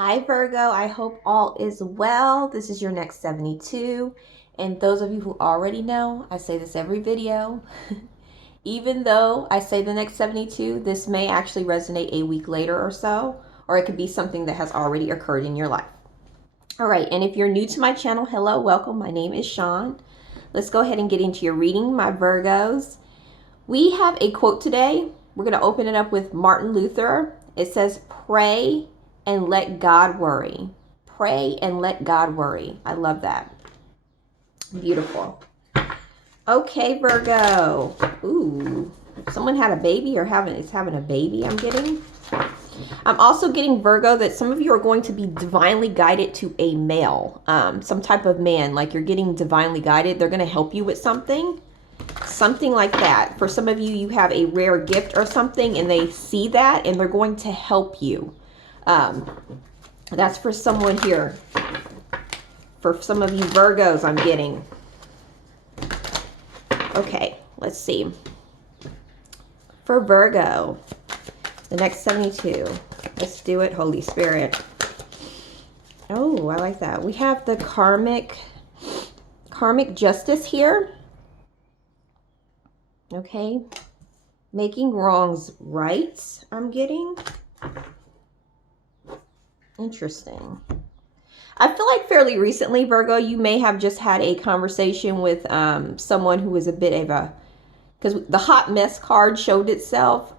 Hi Virgo, I hope all is well. This is your next 72. And those of you who already know, I say this every video. Even though I say the next 72, this may actually resonate a week later or so, or it could be something that has already occurred in your life. All right, and if you're new to my channel, hello, welcome. My name is Sean. Let's go ahead and get into your reading, my Virgos. We have a quote today. We're going to open it up with Martin Luther. It says, pray and let God worry. Pray and let God worry. I love that. Beautiful. Okay, Virgo. Ooh, someone had a baby or is having a baby, I'm getting. I'm also getting, Virgo, that some of you are going to be divinely guided to a male, some type of man, like you're getting divinely guided. They're going to help you with something like that. For some of you, you have a rare gift or something and they see that and they're going to help you. That's for someone here. For some of you Virgos, I'm getting. Okay, let's see. For Virgo, the next 72. Let's do it, Holy Spirit. Oh, I like that. We have the karmic justice here. Okay. Making wrongs right, I'm getting. Interesting. I feel like fairly recently, Virgo, you may have just had a conversation with someone who was a bit of a, because the hot mess card showed itself.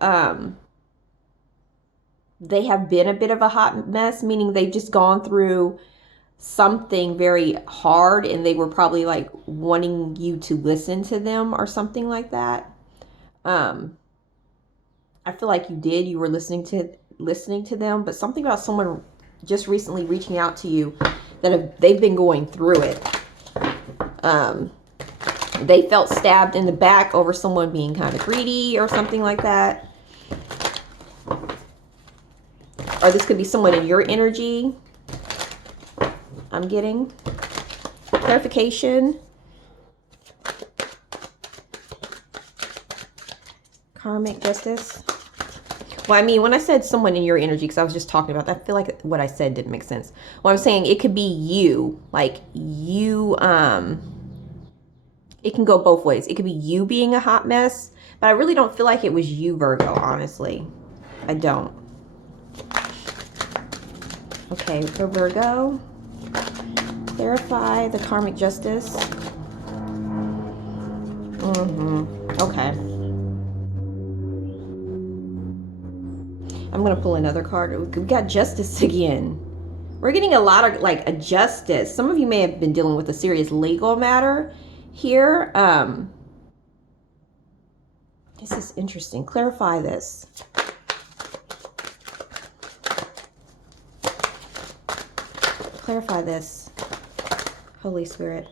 They have been a bit of a hot mess, meaning they've just gone through something very hard and they were probably like wanting you to listen to them or something like that. I feel like you were listening to them, but something about someone just recently reaching out to you that they've been going through it. They felt stabbed in the back over someone being kind of greedy or something like that. Or this could be someone in your energy. I'm getting clarification. Karmic justice. Well, I mean, when I said someone in your energy, because I was just talking about that, I feel like what I said didn't make sense. Well, I'm saying it could be you, like you, it can go both ways. It could be you being a hot mess, but I really don't feel like it was you, Virgo, honestly. I don't. Okay, for Virgo, clarify the karmic justice. Okay. I'm going to pull another card. We got justice again. We're getting a lot of like a justice. Some of you may have been dealing with a serious legal matter here. This is interesting. Clarify this. Clarify this. Holy Spirit.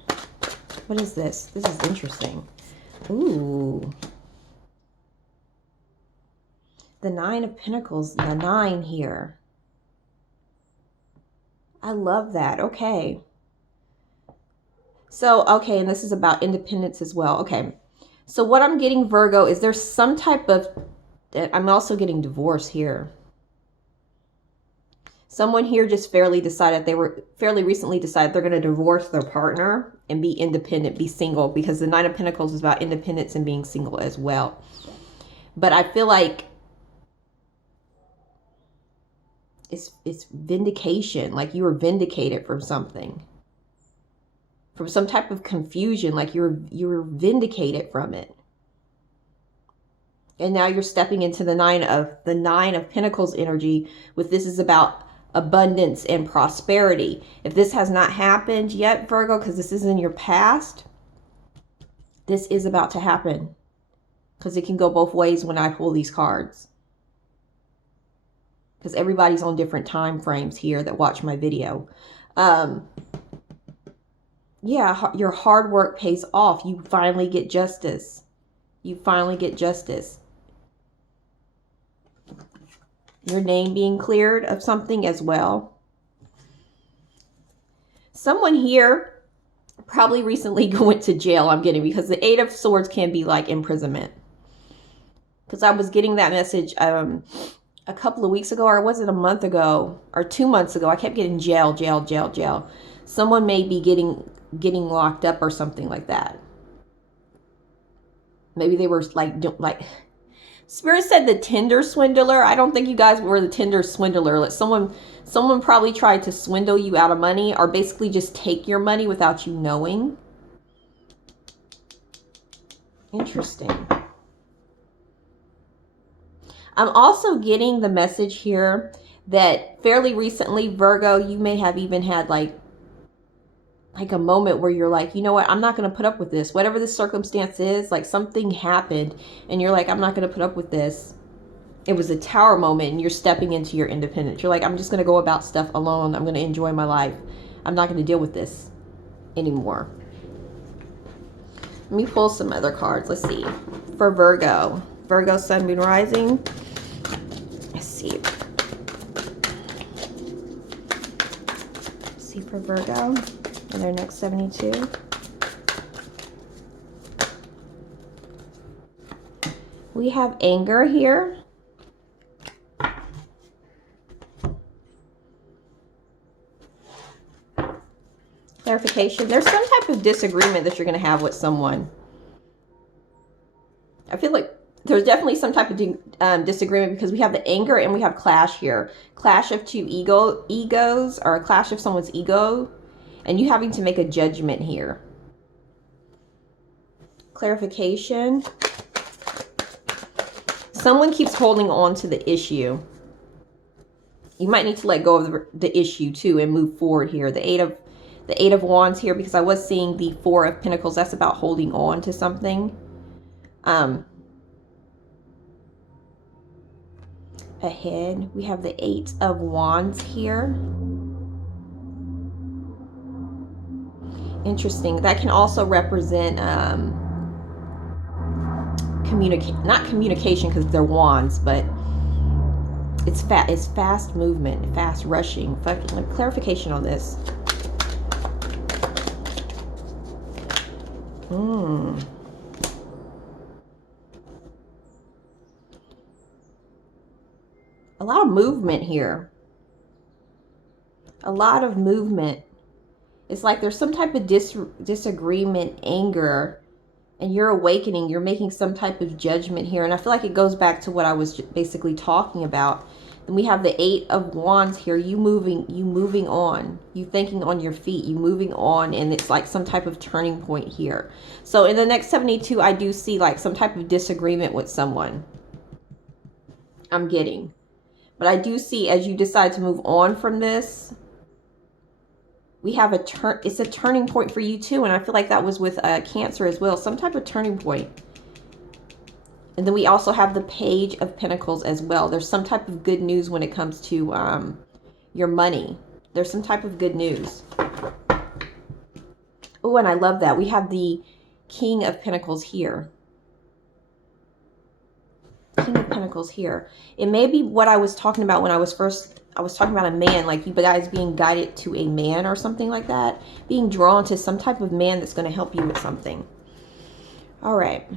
What is this? This is interesting. Ooh. The Nine of Pentacles, the 9 here. I love that. Okay. So, okay, and this is about independence as well. Okay. So what I'm getting, Virgo, is there's some type of, I'm also getting divorce here. Someone here just fairly recently decided they're going to divorce their partner and be independent, be single, because the Nine of Pentacles is about independence and being single as well. But I feel like it's vindication, like you were vindicated from something, from some type of confusion, like you were vindicated from it, and now you're stepping into the nine of Pentacles energy. With this is about abundance and prosperity. If this has not happened yet, Virgo, because this is in your past, this is about to happen, because it can go both ways when I pull these cards. Because everybody's on different time frames here that watch my video. Yeah, your hard work pays off. You finally get justice. You finally get justice. Your name being cleared of something as well. Someone here probably recently went to jail, I'm getting, because the Eight of Swords can be like imprisonment. Because I was getting that message. a couple of weeks ago, or was it a month ago or 2 months ago, I kept getting jail. Someone may be getting locked up or something like that. Maybe they were like Spirit said the Tinder swindler. I don't think you guys were the Tinder swindler. Like someone probably tried to swindle you out of money, or basically just take your money without you knowing. Interesting. I'm also getting the message here that fairly recently, Virgo, you may have even had like a moment where you're like, you know what, I'm not going to put up with this. Whatever the circumstance is, like something happened and you're like, I'm not going to put up with this. It was a Tower moment and you're stepping into your independence. You're like, I'm just going to go about stuff alone. I'm going to enjoy my life. I'm not going to deal with this anymore. Let me pull some other cards. Let's see. For Virgo. Virgo, Sun, Moon, Rising. Let's see. Let's see for Virgo in their next 72. We have anger here. Clarification. There's some type of disagreement that you're going to have with someone. I feel like there's definitely some type of disagreement because we have the anger and we have clash here. Clash of two egos, or a clash of someone's ego, and you having to make a judgment here. Clarification. Someone keeps holding on to the issue. You might need to let go of the issue too and move forward here. The Eight of Wands here, because I was seeing the Four of Pentacles. That's about holding on to something. Ahead, we have the Eight of Wands here. Interesting. That can also represent not communication because they're wands, but it's fast movement, fast rushing. Clarification on this. A lot of movement here. A lot of movement. It's like there's some type of disagreement, anger, and you're awakening. You're making some type of judgment here. And I feel like it goes back to what I was basically talking about. Then we have the Eight of Wands here. You moving on. You thinking on your feet. You moving on. And it's like some type of turning point here. So in the next 72, I do see like some type of disagreement with someone. I'm getting. But I do see as you decide to move on from this, we have it's a turning point for you too. And I feel like that was with Cancer as well. Some type of turning point. And then we also have the Page of Pentacles as well. There's some type of good news when it comes to your money. There's some type of good news. Oh, and I love that. We have the King of Pentacles here. King of Pentacles here. It may be what I was talking about when I was talking about a man, like you guys being guided to a man or something like that. Being drawn to some type of man that's going to help you with something. All right.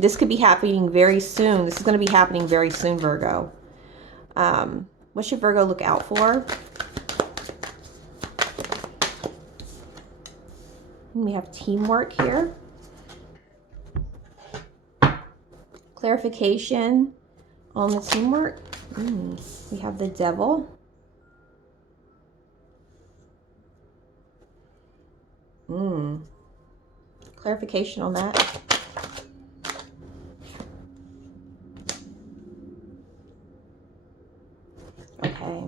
This could be happening very soon. This is going to be happening very soon, Virgo. What should Virgo look out for? We have teamwork here. Clarification on the teamwork. We have the Devil. Clarification on that. Okay.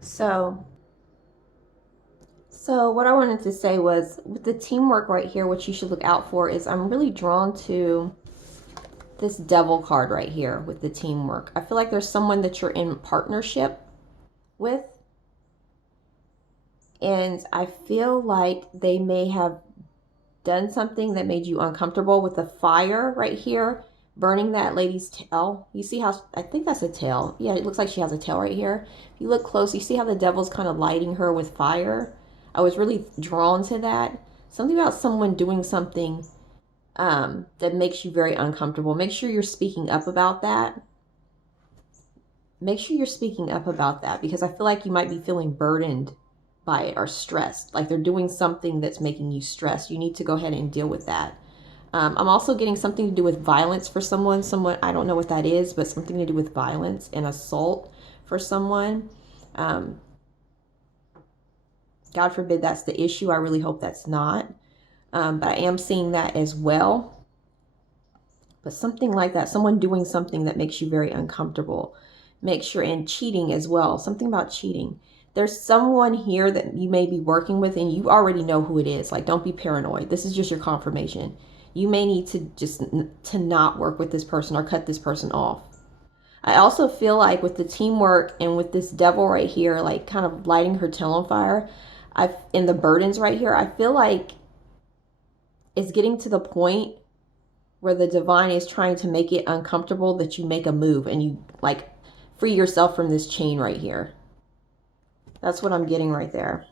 So what I wanted to say was with the teamwork right here, what you should look out for is I'm really drawn to this Devil card right here with the teamwork. I feel like there's someone that you're in partnership with. And I feel like they may have done something that made you uncomfortable with the fire right here, burning that lady's tail. You see how, I think that's a tail. Yeah, it looks like she has a tail right here. If you look close, you see how the Devil's kind of lighting her with fire. I was really drawn to that. Something about someone doing something that makes you very uncomfortable. Make sure you're speaking up about that. make sure you're speaking up about that, because I feel like you might be feeling burdened by it or stressed. Like they're doing something that's making you stressed. You need to go ahead and deal with that. I'm also getting something to do with violence for someone. I don't know what that is, but something to do with violence and assault for someone. God forbid that's the issue. I really hope that's not. But I am seeing that as well. But something like that, someone doing something that makes you very uncomfortable. Make sure, and cheating as well. Something about cheating. There's someone here that you may be working with and you already know who it is. Like, don't be paranoid. This is just your confirmation. You may need to not work with this person or cut this person off. I also feel like with the teamwork and with this devil right here, like kind of lighting her tail on fire, in the burdens right here, I feel like it's getting to the point where the divine is trying to make it uncomfortable that you make a move and you like free yourself from this chain right here. That's what I'm getting right there.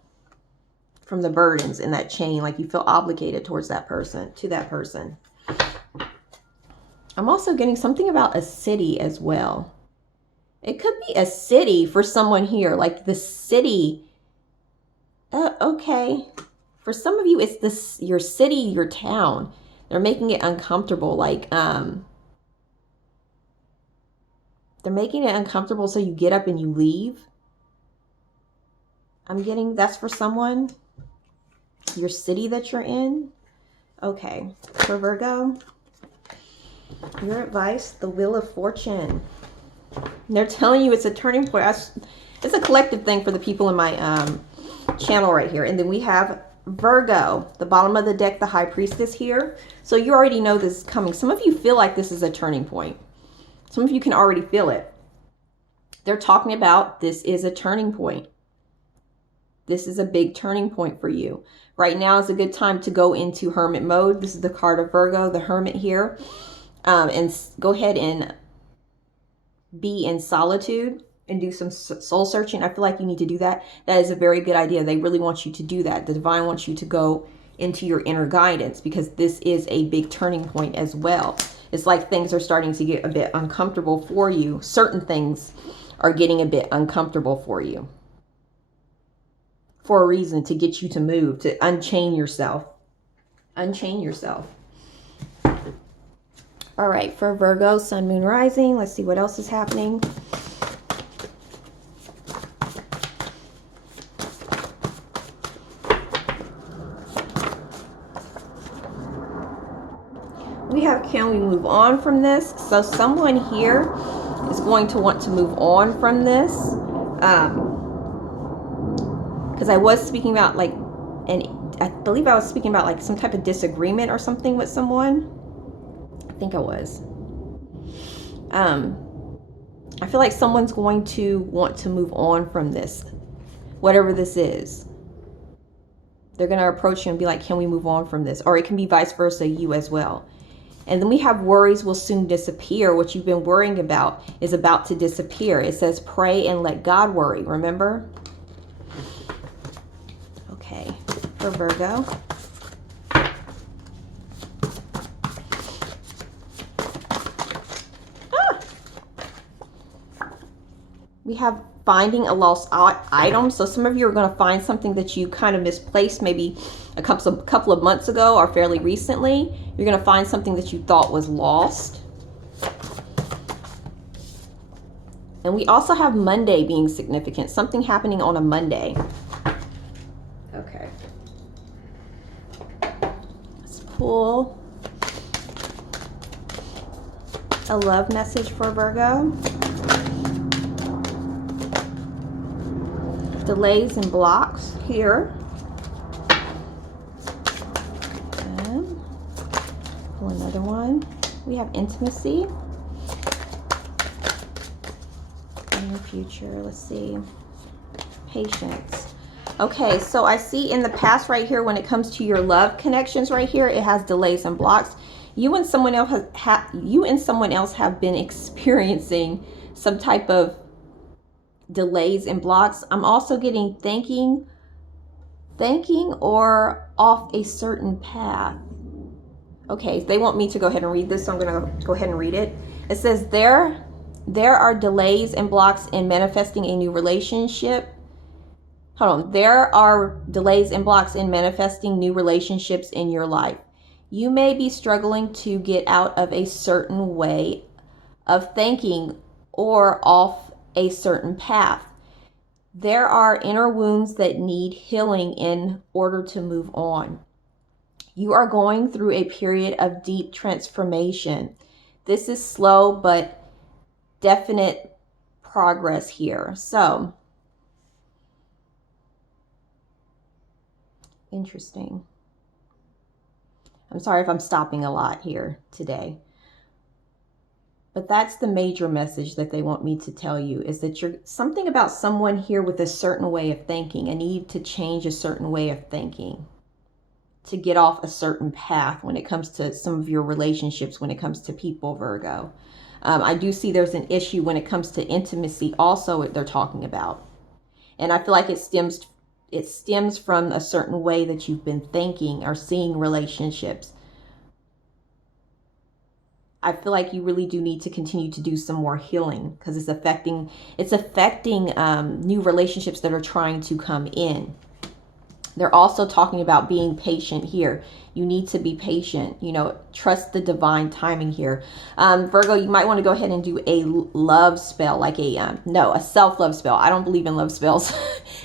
From the burdens in that chain, like you feel obligated towards that person, to that person. I'm also getting something about a city as well. It could be a city for someone here, like the city. Okay. For some of you, it's this, your city, your town. They're making it uncomfortable. Like, they're making it uncomfortable so you get up and you leave. I'm getting that's for someone. Your city that you're in. Okay. For Virgo, your advice, the Wheel of Fortune. They're telling you it's a turning point. It's a collective thing for the people in my channel right here. And then we have Virgo, the bottom of the deck, the High Priestess here. So you already know this is coming. Some of you feel like this is a turning point. Some of you can already feel it. They're talking about this is a turning point. This is a big turning point for you. Right now is a good time to go into hermit mode. This is the card of Virgo, the hermit here. And go ahead and be in solitude and do some soul searching. I feel like you need to do that. That is a very good idea. They really want you to do that. The divine wants you to go into your inner guidance, because this is a big turning point as well. It's like things are starting to get a bit uncomfortable for you. Certain things are getting a bit uncomfortable for you. For a reason, to get you to move, to unchain yourself. Unchain yourself. All right, for Virgo, Sun, Moon, Rising. Let's see what else is happening. We have, can we move on from this? So someone here is going to want to move on from this. Because I was speaking about like, and I believe I was speaking about like some type of disagreement or something with someone. I think I was. I feel like someone's going to want to move on from this, whatever this is. They're going to approach you and be like, can we move on from this? Or it can be vice versa, you as well. And then we have worries will soon disappear. What you've been worrying about is about to disappear. It says pray and let God worry, remember? Okay, for Virgo. We have finding a lost item. So some of you are going to find something that you kind of misplaced maybe a couple of months ago or fairly recently. You're going to find something that you thought was lost. And we also have Monday being significant. Something happening on a Monday. Okay. Let's pull a love message for Virgo. Delays and blocks here. And pull another one. We have intimacy in your future. Let's see. Patience. Okay, so I see in the past right here, when it comes to your love connections right here, it has delays and blocks. You and someone else have been experiencing some type of delays and blocks. I'm also getting thanking or off a certain path. Okay, they want me to go ahead and read this, so I'm going to go ahead and read it. It says there there are delays and blocks in manifesting a new relationship. Hold on. There are delays and blocks in manifesting new relationships in your life. You may be struggling to get out of a certain way of thinking or off a certain path. There are inner wounds that need healing in order to move on. You are going through a period of deep transformation. This is slow but definite progress here. So, interesting. I'm sorry if I'm stopping a lot here today. But that's the major message that they want me to tell you, is that you're something about someone here with a certain way of thinking, a need to change a certain way of thinking, to get off a certain path when it comes to some of your relationships, when it comes to people, Virgo. I do see there's an issue when it comes to intimacy also they're talking about. And I feel like it stems from a certain way that you've been thinking or seeing relationships. I feel like you really do need to continue to do some more healing, because it's affecting new relationships that are trying to come in. They're also talking about being patient here. You need to be patient, trust the divine timing here. Virgo, you might want to go ahead and do a love spell, like a self-love spell. I don't believe in love spells.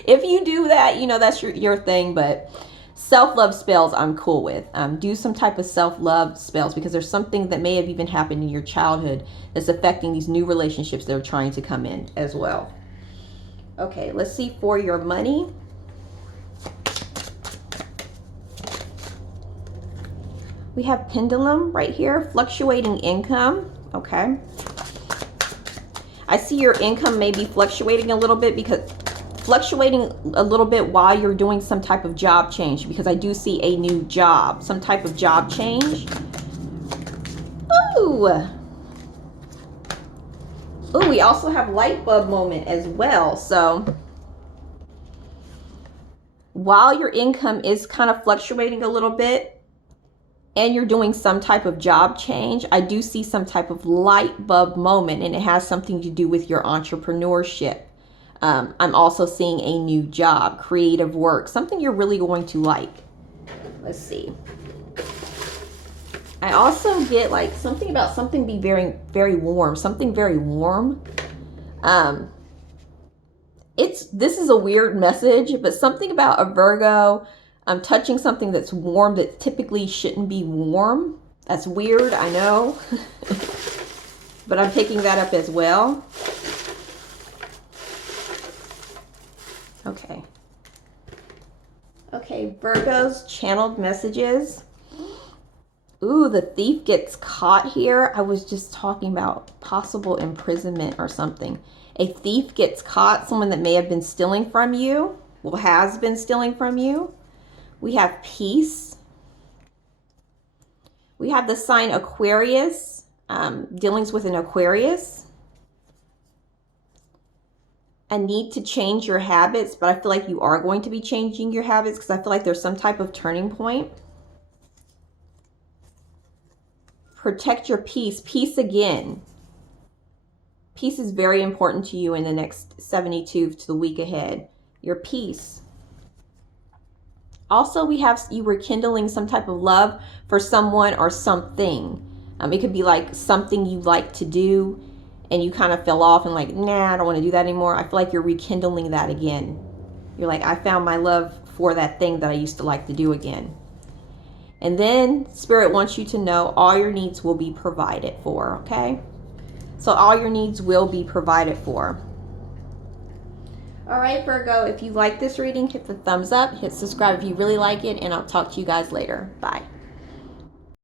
If you do that, that's your thing, but self-love spells I'm cool with. Do some type of self-love spells, because there's something that may have even happened in your childhood that's affecting these new relationships that are trying to come in as well. Okay, let's see for your money. We have pendulum right here, fluctuating income. Okay. I see your income may be fluctuating a little bit, while you're doing some type of job change, because I do see a new job, some type of job change. Ooh, we also have light bulb moment as well. So while your income is kind of fluctuating a little bit and you're doing some type of job change, I do see some type of light bulb moment, and it has something to do with your entrepreneurship. I'm also seeing a new job, creative work, something you're really going to like. Let's see. I also get like something about something be very, very warm, something very warm. This is a weird message, but something about a Virgo touching something that's warm that typically shouldn't be warm. That's weird, I know. But I'm picking that up as well. Okay. Okay, Virgo's channeled messages. Ooh, the thief gets caught here. I was just talking about possible imprisonment or something. A thief gets caught, someone that may have been stealing from you, has been stealing from you. We have peace. We have the sign Aquarius, dealings with an Aquarius. A need to change your habits, but I feel like you are going to be changing your habits, because I feel like there's some type of turning point. Protect your peace. Peace again. Peace is very important to you in the next 72 to the week ahead. Your peace. Also, we have you rekindling some type of love for someone or something. It could be like something you like to do and you kind of fell off and like, nah, I don't want to do that anymore. I feel like you're rekindling that again. You're like, I found my love for that thing that I used to like to do again. And then Spirit wants you to know all your needs will be provided for, okay? So all your needs will be provided for. All right, Virgo, if you like this reading, hit the thumbs up, hit subscribe if you really like it, and I'll talk to you guys later. Bye.